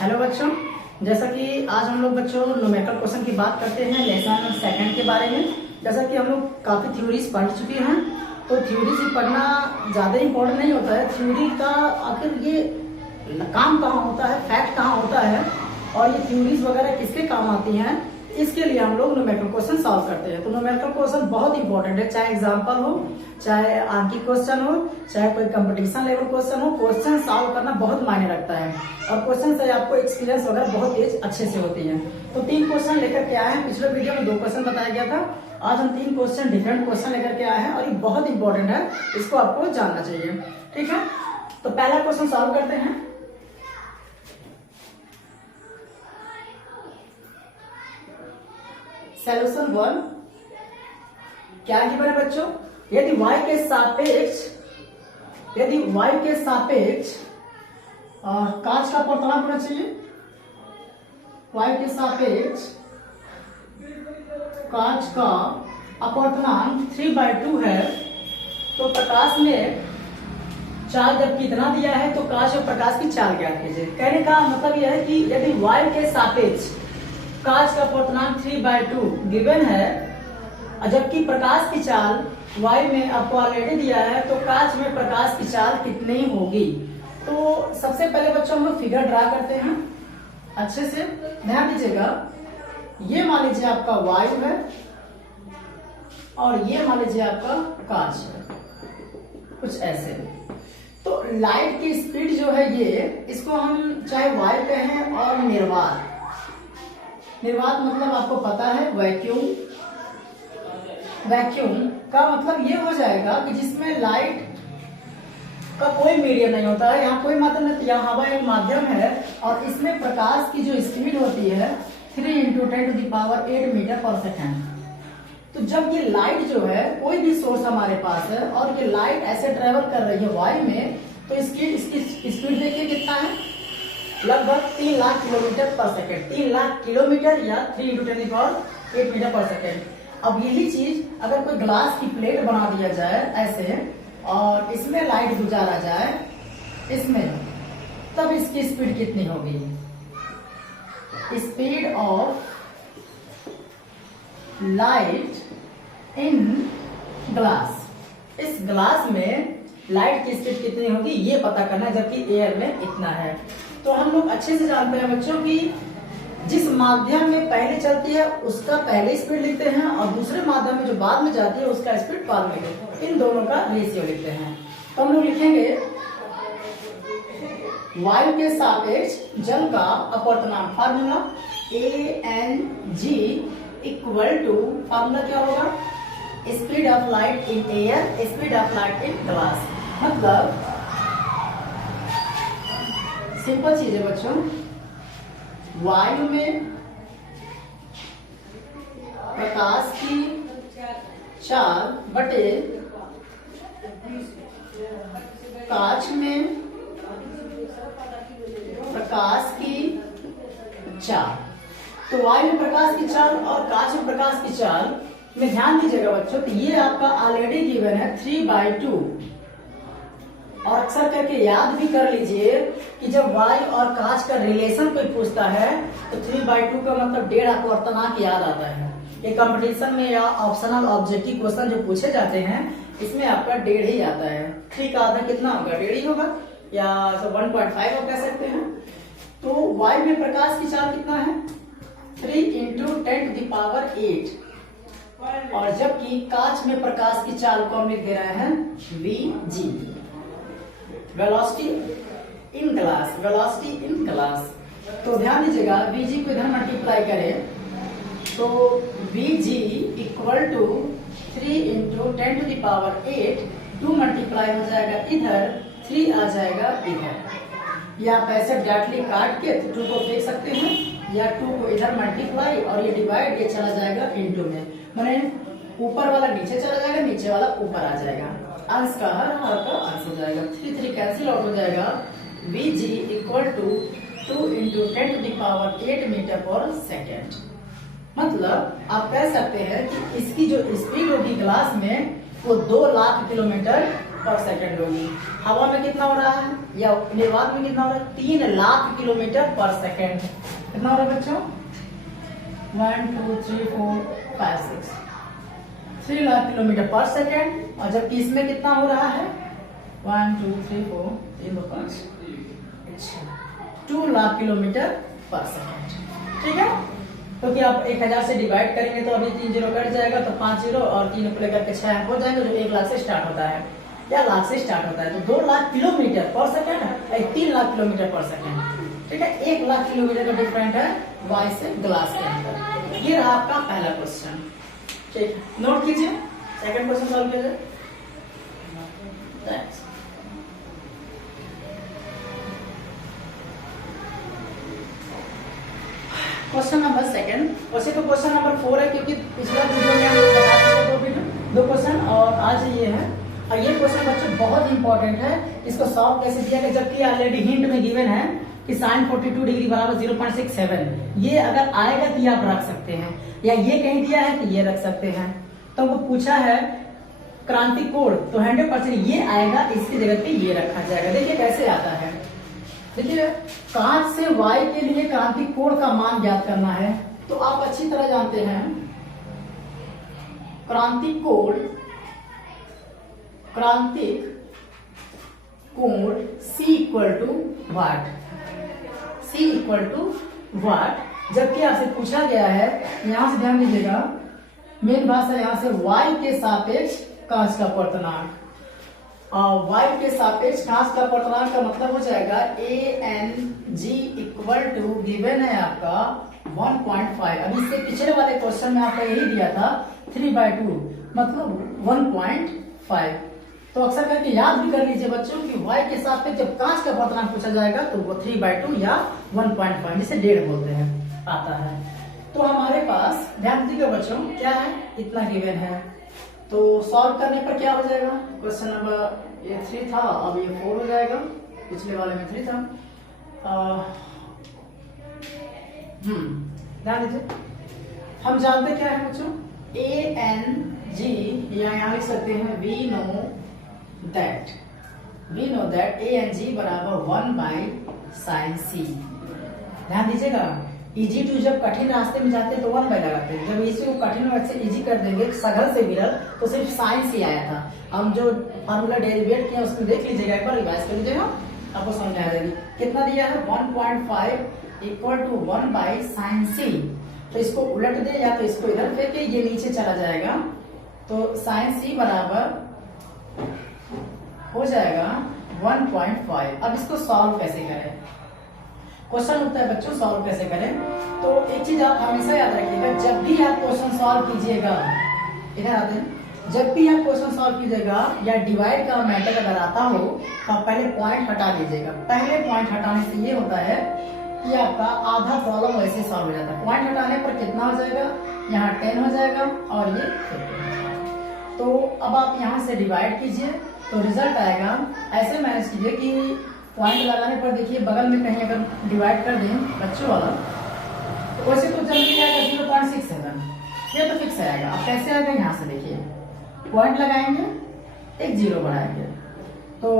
Hello बच्चों, जैसा कि आज हम लोग बच्चों न्यूमेरिकल क्वेश्चन की बात करते हैं लेसन सेकंड के बारे में। जैसा कि हम लोग काफ़ी थ्योरीज पढ़ चुके हैं, तो थ्योरीज पढ़ना ज़्यादा इम्पोर्टेंट नहीं होता है। थ्योरी का आखिर ये काम कहाँ होता है, फैक्ट कहाँ होता है और ये थ्योरीज वगैरह किसके काम आती हैं, इसके लिए हम लोग न्यूमेरिकल क्वेश्चन सॉल्व करते हैं। तो न्यूमेरिकल क्वेश्चन बहुत इंपॉर्टेंट है, चाहे एग्जाम्पल हो, चाहे आंकिक क्वेश्चन हो, चाहे कोई कंपटीशन लेवल क्वेश्चन हो, क्वेश्चन सॉल्व करना बहुत मायने रखता है और क्वेश्चन से आपको एक्सपीरियंस वगैरह बहुत तेज अच्छे से होती है। तो 3 क्वेश्चन लेकर के आए हैं। पिछले वीडियो में 2 क्वेश्चन बताया गया था, आज हम 3 क्वेश्चन डिफरेंट क्वेश्चन लेकर के आए हैं और ये बहुत इंपॉर्टेंट है, इसको आपको जानना चाहिए। ठीक है, तो पहला क्वेश्चन सॉल्व करते हैं। सॉल्यूशन 1 क्या गिवन है बच्चों, यदि y के सापेक्ष कांच का अपर्तनांक होना चाहिए, y के सापेक्ष कांच का अपर्तनांक 3/2 है, तो प्रकाश में चाल जब कितना दिया है तो कांच और प्रकाश की चाल ज्ञात कीजिए। कहने का मतलब यह है कि यदि y के सापेक्ष कांच का अपर्तनांक 3/2 गिवन है, जबकि प्रकाश की चाल y में आपको ऑलरेडी दिया है, तो कांच में प्रकाश की चाल कितनी होगी। तो सबसे पहले बच्चों हम लोग फिगर ड्रा करते हैं, अच्छे से ध्यान दीजिएगा। ये मान लीजिए आपका वायु है और ये मान लीजिए आपका कांच है, कुछ ऐसे। तो लाइट की स्पीड जो है ये, इसको हम चाहे वायु कहें और निर्वात मतलब आपको पता है वैक्यूम का मतलब ये हो जाएगा कि जिसमें लाइट का कोई मीडियम नहीं होता है, यहाँ कोई माध्यम नहीं, यहाँ हवा एक माध्यम है और इसमें प्रकाश की जो स्पीड होती है 3 × 10⁸ मीटर पर सेकेंड। तो जब ये लाइट जो है, कोई भी सोर्स हमारे पास है और ये लाइट ऐसे ट्रेवल कर रही है वायु में, तो इसकी स्पीड देखिए कितना है, लगभग 3 लाख किलोमीटर पर सेकेंड। 3 लाख किलोमीटर या 3 × 10⁸ मीटर पर सेकेंड। अब यही चीज अगर कोई ग्लास की प्लेट बना दिया जाए ऐसे और इसमें लाइट गुजारा जाए इसमें, तब इसकी स्पीड कितनी होगी, speed of light in glass. इस ग्लास में लाइट की स्पीड कितनी होगी ये पता करना है, जबकि एयर में इतना है। तो हम लोग अच्छे से जानते हैं बच्चों कि जिस माध्यम में पहले चलती है उसका पहले स्पीड लिखते हैं और दूसरे माध्यम में जो बाद में जाती है उसका स्पीड बाद में लिखते हैं, इन दोनों का रेशियो लिखते हैं। तो हम लोग लिखेंगे वायु के सापेक्ष जल का अपवर्तनांक, formula ANG equal to, formula क्या होगा, speed of light in air, speed of light in glass. मतलब सिंपल चीज है बच्चों, वायु में प्रकाश की चाल बटे कांच में प्रकाश की चाल। तो वायु में प्रकाश की चाल और कांच में प्रकाश की चाल में ध्यान दीजिएगा बच्चों, तो ये आपका ऑलरेडी गिवन है 3/2। और अक्सर करके याद भी कर लीजिए कि जब वायु और कांच का रिलेशन कोई पूछता है तो 3/2 का मतलब 1.5 अपवर्तनांक याद आता है। ये कंपटीशन में या ऑप्शनल ऑब्जेक्टिव क्वेश्चन जो पूछे जाते हैं इसमें आपका 1.5 ही आता है। 3 का आधा कितना होगा, 1.5 ही होगा, या 1.5 आप कह सकते हैं। तो वायु में प्रकाश की चाल कितना है, 3 × 10⁸, और जबकि कांच में प्रकाश की चाल को हम लिख दे रहे हैं VG, वेलोसिटी इन ग्लास। तो ध्यान दीजिएगा, VG को इधर मल्टीप्लाई करें तो VG इक्वल टू 3 × 10⁸, 2 मल्टीप्लाई हो जाएगा इधर, 3 आ जाएगा इधर। या आप ऐसे डायरेक्टली काट के 2 को फेंक सकते हैं, या 2 को इधर मल्टीप्लाई और ये डिवाइड, ये चला जाएगा इनटू में, माने ऊपर वाला नीचे चला जाएगा, नीचे वाला ऊपर आ जाएगा, अंश का हर का अंश हो जाएगा, 3 कैंसिल आउट हो जाएगा। VG इक्वल टू 2 × 10⁸ मीटर पर सेकेंड। मतलब आप कह सकते हैं कि इसकी जो स्पीड होगी ग्लास में वो 2 लाख किलोमीटर पर सेकंड होगी। हवा में कितना हो रहा है या निर्वात में कितना हो रहा है? 3 लाख किलोमीटर पर सेकंड। कितना हो रहा है बच्चों? 1 2 3 4 5 6 3 लाख किलोमीटर पर सेकंड। और जबकि इसमें कितना हो रहा है? 1 2 3 4 3 2 5 2 लाख किलोमीटर पर सेकंड। ठीक है, क्योंकि आप 1000 से डिवाइड करेंगे तो अभी 3 जीरो कट जाएगा, तो 5 जीरो और 3 को लेकर के 6 अंक हो जाएंगे, जो 1 लाख से स्टार्ट होता है या लाख से स्टार्ट होता है। तो 2 लाख किलोमीटर पर सेकंड है, 3 लाख किलोमीटर पर सेकंड। ठीक है, 1 लाख किलोमीटर का डिफरेंट है वाई से ग्लास के अंदर। ये रहा आपका पहला क्वेश्चन। ठीक, नोट कीजिए, सेकंड क्वेश्चन सॉल्व कीजिए। क्वेश्चन नंबर सेकंड, वैसे तो क्वेश्चन नंबर 4 है, क्योंकि पिछला वीडियो में हम बता चुके 2 क्वेश्चन और आज ये है। और ये क्वेश्चन बच्चों बहुत इंपॉर्टेंट है, इसको सॉल्व कैसे किया गया, जबकि ऑलरेडी हिंट में गिवन है कि sin 42 डिग्री बराबर 0.67। ये अगर आएगा तो ये आप रख सकते हैं, या ये कहीं दिया है तो ये रख सकते हैं। तो वो पूछा है क्रांति कोण, तो 100% ये आएगा, इसकी जगह पे ये रखा जाएगा। देखिए कैसे आता है। देखिए, कांच से y के लिए क्रांति कोण का मान ज्ञात करना है, तो आप अच्छी तरह जानते हैं क्रांतिक कोण C equal to what. C equal to what. जबकि आपसे पूछा गया है, यहां से ध्यान दीजिएगा, मेन भाषा यहां से y के सापेक्ष कांच का अपवर्तनांक, और y के सापेक्ष कांच का अपवर्तनांक का मतलब हो जाएगा ANG इक्वल टू गिवन है आपका 1.5। अब इससे पिछले वाले क्वेश्चन में आपका यही दिया था 3/2 मतलब 1.5। तो अक्सर करके याद भी कर लीजिए बच्चों कि y के सापेक्ष जब कांच का अपवर्तनांक पूछा जाएगा तो वो 3/2 या 1.5 जिसे 1.5 बोलते हैं आता है। तो हमारे पास ध्यान दीजिएगा बच्चों, क्या है, इतना गिवन है। तो सॉल्व करने पर क्या हो जाएगा, क्वेश्चन नंबर ये 3 था, अब ये 4 हो जाएगा, पिछले वाले में 3 था। ध्यान दीजिए, हम जानते क्या है बच्चों, ANG, या यहाँ लिख सकते हैं we know that ANG बराबर 1/sin c। ध्यान दीजिएगा, इजी टू जब कठिन रास्ते में जाते हैं तो 1 बाय लगाते हैं, जब इसी को कठिन से इजी कर देंगे सघन से विरल तो सिर्फ साइन से आया था। हम जो फार्मूला डेरिवेट किया उसमें देख लीजिएगा, एक बार रिवाइज कर लीजिएगा, आपको समझ आ जाएगी। कितना दिया है 1.5 इक्वल टू 1/sin c। तो इसको उलट दे या तो इसको इधर फेंके, ये नीचे चला जाएगा, तो sin c बराबर हो जाएगा 1.5। अब इसको सॉल्व कैसे करें, क्वेश्चन उठता है बच्चों, सॉल्व कैसे करें। तो एक चीज आप हमेशा याद रखिएगा, जब भी आप क्वेश्चन सॉल्व कीजिएगा, इधर आते हैं, जब भी आप क्वेश्चन सॉल्व कीजिएगा या डिवाइड का मेथड अगर आता हो तो आप पहले पॉइंट हटा लीजिएगा। पहले पॉइंट हटाने से ये होता है कि आपका आधा प्रॉब्लम वैसे सॉल्व हो जाता है। पॉइंट हटाने पर कितना हो जाएगा, यहाँ 10 हो जाएगा और ये 15। तो अब आप यहाँ से डिवाइड कीजिए तो रिजल्ट आएगा। ऐसे मैनेज कीजिए कि पॉइंट लगाने पर देखिए बगल में कहीं अगर डिवाइड कर दें बच्चों वाला, तो वैसे तो जल्दी आएगा 0.67, ये तो फिक्स आएगा। अब कैसे आएगा, यहाँ से देखिए पॉइंट लगाएंगे, एक जीरो बढ़ाएंगे, तो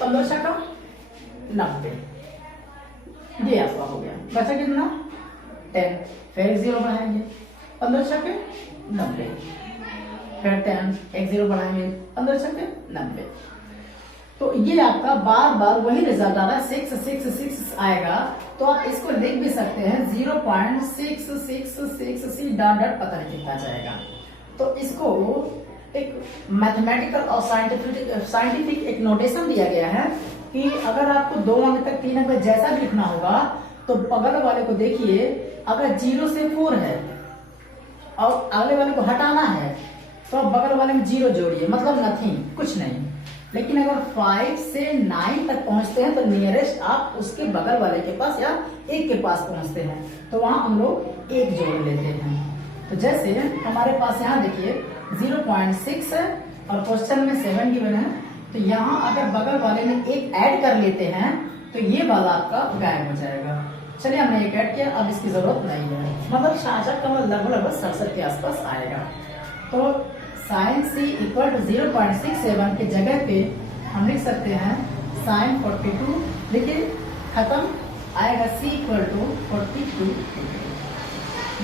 15 छक्का 90, ये आपका हो गया। बचा कितना 10, फिर एक जीरो बढ़ाएंगे, 15 छक्के 90, फिर 10, एक जीरो बढ़ाएंगे, 15 छक्के 90। तो ये आपका बार बार वही रिजल्ट आ रहा है, 666 आएगा। तो आप इसको लिख भी सकते हैं 0.666 डॉट डॉट, पता नहीं कितना जाएगा। तो इसको एक मैथमेटिकल और साइंटिफिक एक नोटेशन दिया गया है कि अगर आपको 2 अंक तक 3 अंक जैसा भी लिखना होगा तो बगल वाले को देखिए, अगर 0 से 4 है और अगले वाले को हटाना है तो आप बगल वाले में 0 जोड़िए, मतलब नथिंग, कुछ नहीं। लेकिन अगर 5 से 9 तक पहुंचते हैं तो नियरेस्ट आप उसके बगल वाले के पास या 1 के पास पहुंचते हैं, तो वहां हम लोग 1 जोड़ लेते हैं। तो जैसे हमारे पास यहाँ देखिए 0.6 है और क्वेश्चन में 7 गिवन है, तो यहाँ अगर बगल वाले में 1 ऐड कर लेते हैं तो ये वाला आपका गायब हो जाएगा। चलिए हमने 1 ऐड किया, अब इसकी जरूरत नहीं है, मतलब 66 का लगभग 67 के आसपास आएगा। तो साइन सी इक्वल टू 0.67 के जगह पे हम लिख सकते हैं साइन 42, देखिए खत्म आएगा सी इक्वल टू 42,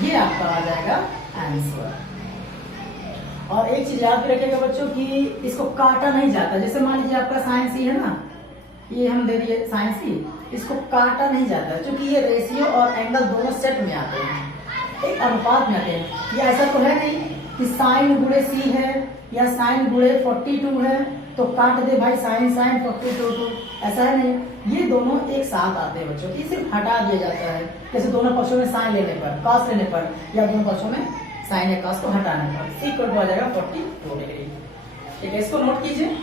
ये आपका आ जाएगा आंसर। और एक चीज याद रखिएगा बच्चों कि इसको काटा नहीं जाता, जैसे मान लीजिए आपका साइन सी है ना, ये हम दे दिए साइन सी, इसको काटा नहीं जाता क्योंकि ये रेशियो और एंगल दोनों सेट में आते हैं, एक अनुपात में आते हैं। ये ऐसा तो है नहीं कि साइन गुणे सी है या साइन गुणे 42 है तो काट दे भाई साइन साइन 42, ऐसा है नहीं। ये दोनों एक साथ आते हैं बच्चों, की सिर्फ हटा दिया जाता है, जैसे दोनों पक्षों में साइन लेने पर, कॉस लेने पर, या दोनों पक्षों में साइन या कॉस को हटाने पर सी इक्वल टू आ जाएगा 42 डिग्री। ठीक है, इसको नोट कीजिए।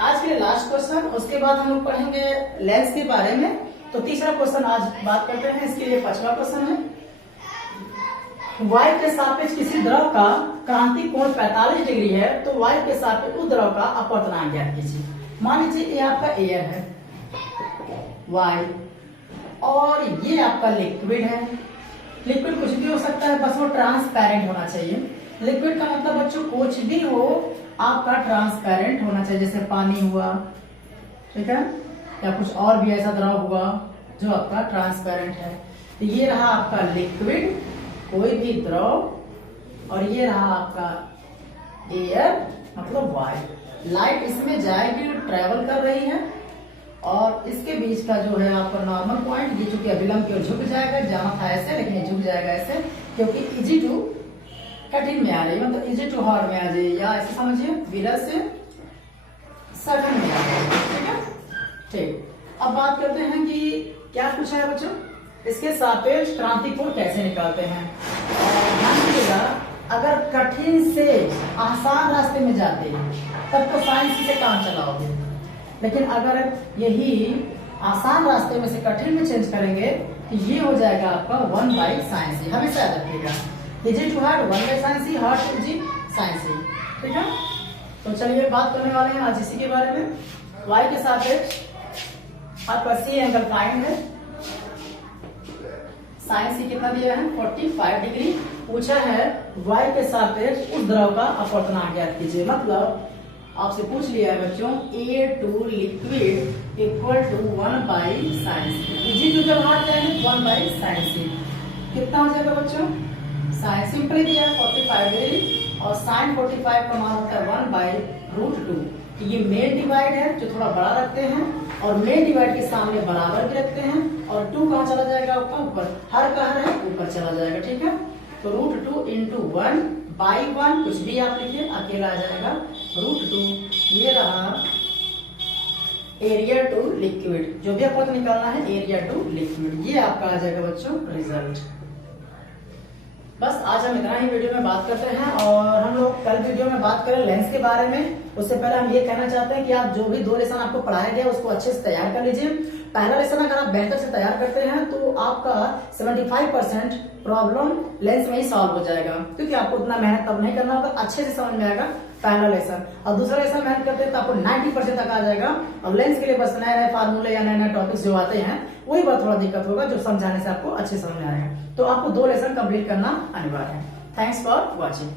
आज के लिए लास्ट क्वेश्चन, उसके बाद हम लोग पढ़ेंगे लेंस के बारे में। तो तीसरा क्वेश्चन आज बात करते हैं, इसके लिए 5वां क्वेश्चन है। y के सापेक्ष किसी द्रव का क्रांतिक कोण 45 डिग्री है तो y के सापेक्ष उस द्रव का अपवर्तनांक ज्ञात कीजिए। मान लीजिए ये आपका एयर है y और ये आपका लिक्विड है। लिक्विड कुछ भी हो सकता है, बस वो ट्रांसपेरेंट होना चाहिए। लिक्विड का मतलब बच्चों कुछ भी हो आपका ट्रांसपेरेंट होना चाहिए, जैसे पानी हुआ, ठीक है, या कुछ और भी ऐसा द्रव हुआ जो आपका ट्रांसपेरेंट है। तो ये रहा आपका लिक्विड, कोई भी द्रव, और ये रहा आपका एयर मतलब वायु। लाइट इसमें जाएगी, ट्रेवल कर रही है, और इसके बीच का जो है आपका नॉर्मल पॉइंट, ये चूंकि अभिलंब की ओर झुक जाएगा, जाना था ऐसे लेकिन ये झुक जाएगा ऐसे, क्योंकि इजी टू कठिन में आ रही है, मतलब इजी टू हार्ड में आ जाए, या ऐसे समझिए विरल से सघन में आ जाए। ठीक है, ठीक। अब बात करते हैं कि क्या पूछा है बच्चों, इसके सापेक्ष क्रांतिक कोण कैसे निकालते हैं। ध्यान दीजिएगा, अगर कठिन से आसान रास्ते में जाते तब तो साइन सी से काम चलाओगे, लेकिन अगर यही आसान रास्ते में से कठिन में चेंज करेंगे तो ये हो जाएगा आपका 1/sin c। हमेशा याद रखिएगा, easy to hard 1/sin c, hard to easy sin c। ठीक है, तो चलिए बात करने वाले हैं आज इसी के बारे में। y के सापेक्ष आपका c एंगल फाइंड है, साइन सी कितना दिया है 45 डिग्री। पूछा है y के सापेक्ष उस द्रव का अपवर्तनांक ज्ञात कीजिए। मतलब आपसे पूछ लिया है बच्चों A2 liquid equal to 1/sin c। Easy to जब हाथ जाएंगे 1/sin c कितना हो जाएगा बच्चों, साइन सिंपली दिया है 45 डिग्री, और साइन 45 का मान होता है 1/√2। ये मेन डिवाइड है जो थोड़ा बड़ा रखते हैं, और मेन डिवाइड के सामने बराबर भी रखते हैं, और 2 कहाँ चला जाएगा आपका ऊपर, हर का हर है ऊपर चला जाएगा। ठीक है, तो √2 × 1/1 कुछ भी आप लिखिए, अकेला आ जाएगा √2। ये रहा एरिया टू लिक्विड, जो भी आपको निकालना है एरिया टू लिक्विड, ये आपका आ जाएगा बच्चों रिजल्ट। बस आज हम इतना ही वीडियो में बात करते हैं, और हम लोग कल वीडियो में बात करें लेंस के बारे में। उससे पहले हम ये कहना चाहते हैं कि आप जो भी 2 लेसन आपको पढ़ाया गया उसको अच्छे से तैयार कर लीजिए। पहला लेसन अगर आप बेहतर से तैयार करते हैं तो आपका 75% प्रॉब्लम लेंस में ही सॉल्व हो जाएगा, क्योंकि आपको उतना मेहनत तब नहीं करना होगा, अच्छे से समझ में आएगा पहला लेसन। और दूसरा लेसन मेहनत करते हैं तो आपको 90% तक आ जाएगा। और लेंस के लिए बस नए नए फार्मूले या नए नए टॉपिक्स जो आते हैं वही बात थोड़ा दिक्कत होगा, जो समझाने से आपको अच्छे समझ में आएगा। तो आपको 2 लेसन कंप्लीट करना अनिवार्य है। Thanks for watching.